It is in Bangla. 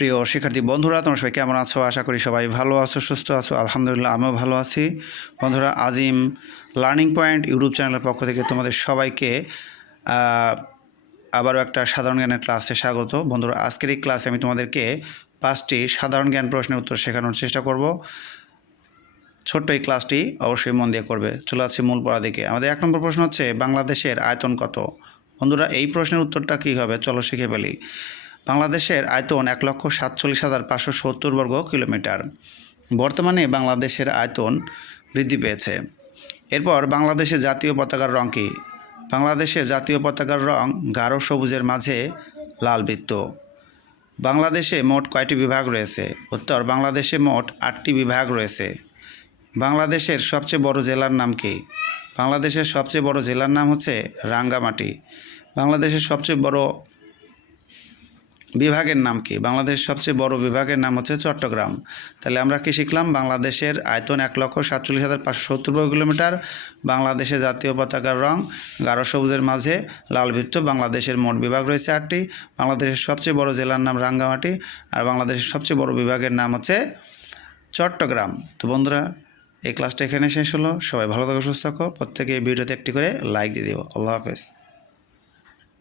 প্রিয় শিক্ষার্থী বন্ধুরা, তোমরা সবাই কেমন আছো? আশা করি সবাই ভালো আছো, সুস্থ আছো। আলহামদুলিল্লাহ, আমিও ভালো আছি। বন্ধুরা, আজিম লার্নিং পয়েন্ট ইউটিউব চ্যানেলের পক্ষ থেকে তোমাদের সবাইকে আবারও একটা সাধারণ জ্ঞানের ক্লাসে স্বাগত। বন্ধুরা, আজকের এই ক্লাসে আমি তোমাদেরকে 5টি সাধারণ জ্ঞান প্রশ্নের উত্তর শেখানোর চেষ্টা করব। ছোট্ট এই ক্লাসটি অবশ্যই মন দিয়ে করবে। চলে যাচ্ছি মূল পড়া দিকে। আমাদের 1 নম্বর প্রশ্ন হচ্ছে, বাংলাদেশের আয়তন কত? বন্ধুরা, এই প্রশ্নের উত্তরটা কী হবে চলো শিখে ফেলি। বাংলাদেশের আয়তন 1,47,570 বর্গ কিলোমিটার। বর্তমানে বাংলাদেশের আয়তন বৃদ্ধি পেয়েছে। এরপর বাংলাদেশের জাতীয় পতাকার রং কী? বাংলাদেশের জাতীয় পতাকার রং গাঢ় সবুজের মাঝে লাল বৃত্ত। বাংলাদেশে মোট কয়টি বিভাগ রয়েছে? উত্তর, বাংলাদেশে মোট 8টি বিভাগ রয়েছে। বাংলাদেশের সবচেয়ে বড় জেলার নাম কী? বাংলাদেশের সবচেয়ে বড় জেলার নাম হচ্ছে রাঙ্গামাটি। বাংলাদেশের সবচেয়ে বড় বিভাগের নাম কি? বাংলাদেশের সবচেয়ে বড় বিভাগের নাম হচ্ছে চট্টগ্রাম। তাহলে আমরা কি শিখলাম? বাংলাদেশের আয়তন 1,47,570 বর্গ কিলোমিটার। বাংলাদেশের জাতীয় পতাকার রং গাঢ় সবুজের মাঝে লাল বৃত্ত। বাংলাদেশের মোট বিভাগ রয়েছে 8টি। বাংলাদেশের সবচেয়ে বড় জেলার নাম রাঙ্গামাটি। আর বাংলাদেশের সবচেয়ে বড় বিভাগের নাম হচ্ছে চট্টগ্রাম। তো বন্ধুরা, এই ক্লাসটা এখানে শেষ হলো। সবাই ভালো থাকো, সুস্থ থাকো। প্রত্যেকে এই ভিডিওতে একটি করে লাইক দিয়ে দিও। আল্লাহ হাফেজ।